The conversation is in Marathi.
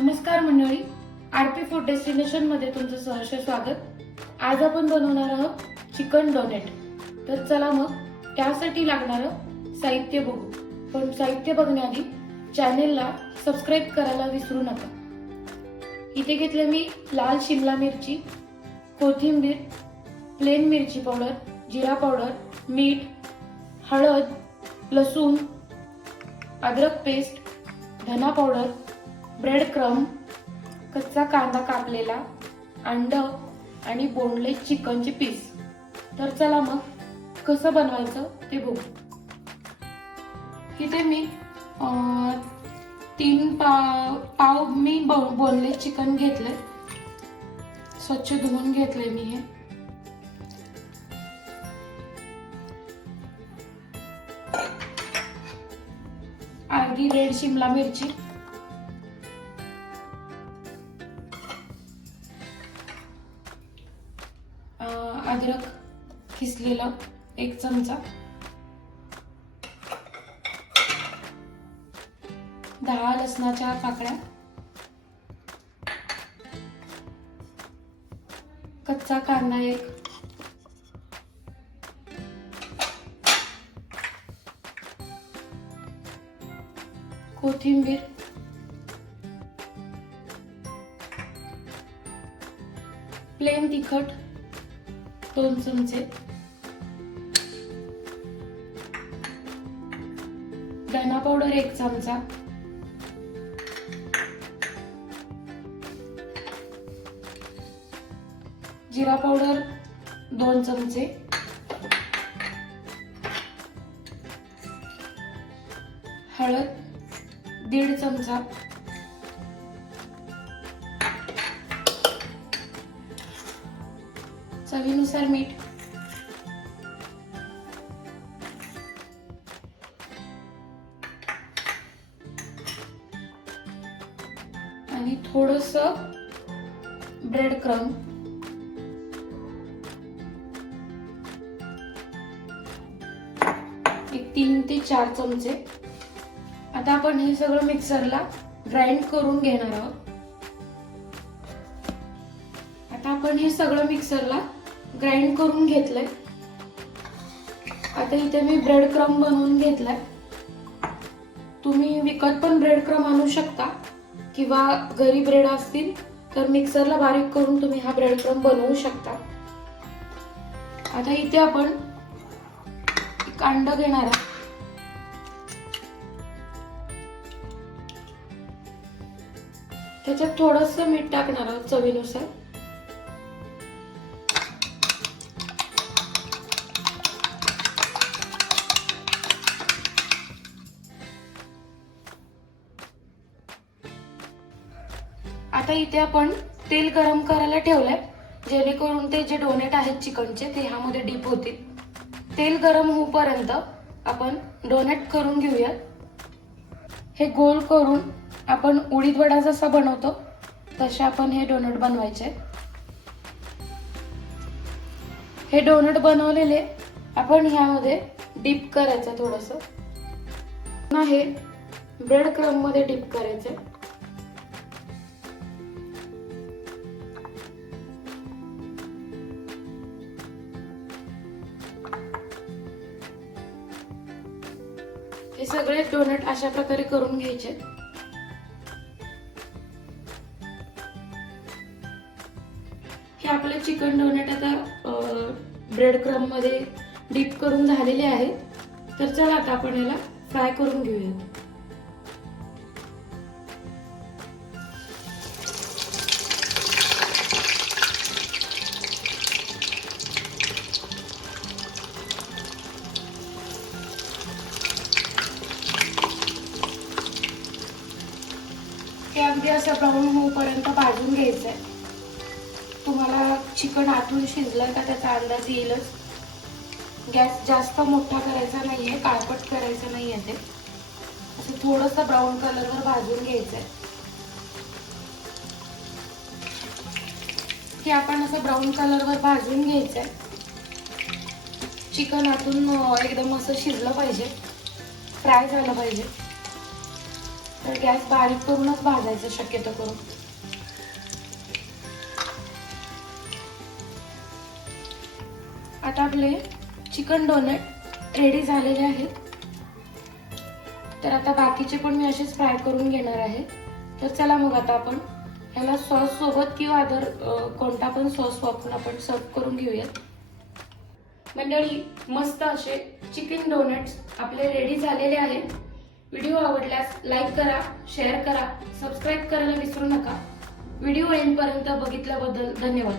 नमस्कार मंडळी, आरपी फूड डेस्टिनेशन मध्ये तुमचं सहर्ष स्वागत। आज आपण बनवणार आहोत चिकन डोनेट। तर चला मग त्यासाठी लागणारं साहित्य बघू। पण साहित्य बघण्याआधी चॅनेलला सबस्क्राइब करायला विसरू नका। इथे घेतले मी लाल शिमला मिरची, कोथिंबीर, प्लेन मिरची पावडर, जिरा पावडर, मीठ, हळद, लसूण, अद्रक पेस्ट, धना पावडर, ब्रेड क्रम्ब, कच्चा कांदा कापलेला, अंड आणि बोनलेस चिकनचे पीस। तर चला मग कसं बनवायचं ते बघू। इथे मी 3 पाव मी बोनलेस चिकन घेतले, स्वच्छ धुवून घेतले मी हे। अर्धी रेड शिमला मिरची, अद्रक किसलेलं 1 चमचा, 10 लसणाच्या पाकळ्या, कच्चा कांदा 1, कोथिंबीर, प्लेन तिखट 2 चमचे, धना पावडर 1 चमचा, जिरा पावडर 2 चमचे, हळद 1.5 चमचा, चवीनुसार मीठ, आणि थोडंसं ब्रेड क्रम्ब, एक 3 ते 4 चमचे। आता आपण हे सगळं मिक्सरला ग्राइंड करून घेणार आहोत। आता आपण हे सगळं मिक्सरला ग्राइंड करून घेतलंय। आता इथे मी ब्रेड क्रम्ब बनवून घेतलाय। तुम्ही विकत पण ब्रेड क्रम्ब आणू शकता किंवा घरी ब्रेड असतील तर मिक्सरला बारीक करून तुम्ही हा ब्रेड क्रम्ब बनवू शकता। आता इथे आपण एक अंड घेणार आहोत। त्याच्यात थोडंसं मीठ टाकणार आहोत चवीनुसार। आता इथे आपण तेल गरम करायला ठेवलंय, जेणेकरून ते जे डोनेट आहेत चिकनचे ते ह्यामध्ये डीप होतील। तेल गरम होईपर्यंत आपण डोनेट करून घेऊया। हे गोल करून आपण उडीद वडा जसा बनवतो तसे आपण हे डोनट बनवायचे। हे डोनट बनवलेले आपण ह्यामध्ये डीप करायचं थोडंसं, पुन्हा हे ब्रेड क्रम्ब मध्ये डीप करायचे। हे सगळे डोनट अशा प्रकारे करून घ्यायचे। हे आपले चिकन डोनट आता ब्रेड क्रम्ब मध्ये डीप करून झालेले आहेत। तर चला आता आपण याला फ्राय करून घेऊया। हे अगदी असं ब्राऊन होईपर्यंत भाजून घ्यायचंय। तुम्हाला चिकन आतून शिजलंय का त्याचा अंदाज येईलच। गॅस जास्त मोठा करायचा नाहीये, काळपट करायचं नाहीये, ते असं थोडंसं ब्राऊन कलरवर भाजून घ्यायचंय। हे आपण असं ब्राऊन कलरवर भाजून घ्यायचंय। चिकन आतून एकदम असं शिजलं पाहिजे, फ्राय झालं पाहिजे। तर गॅस बारीक करूनच भाजायचं शक्यतो करून. आता आपले चिकन डोनेट रेडी झालेले आहेत. तर आता बाकीचे पण मी असेच फ्राय करून घेणार आहे. तर चला मग आता आपण ह्याला सॉस सोबत किंवा अदर कोणता पण सॉस वापरून आपण सर्व करून घेऊयात. मंडळी, मस्त असे चिकन डोनट्स आपले रेडी झालेले आहेत. व्हिडिओ आवडल्यास लाईक करा, शेअर करा, सबस्क्राईब करायला विसरू नका. व्हिडिओ एंड पर्यंत बघितल्याबद्दल धन्यवाद.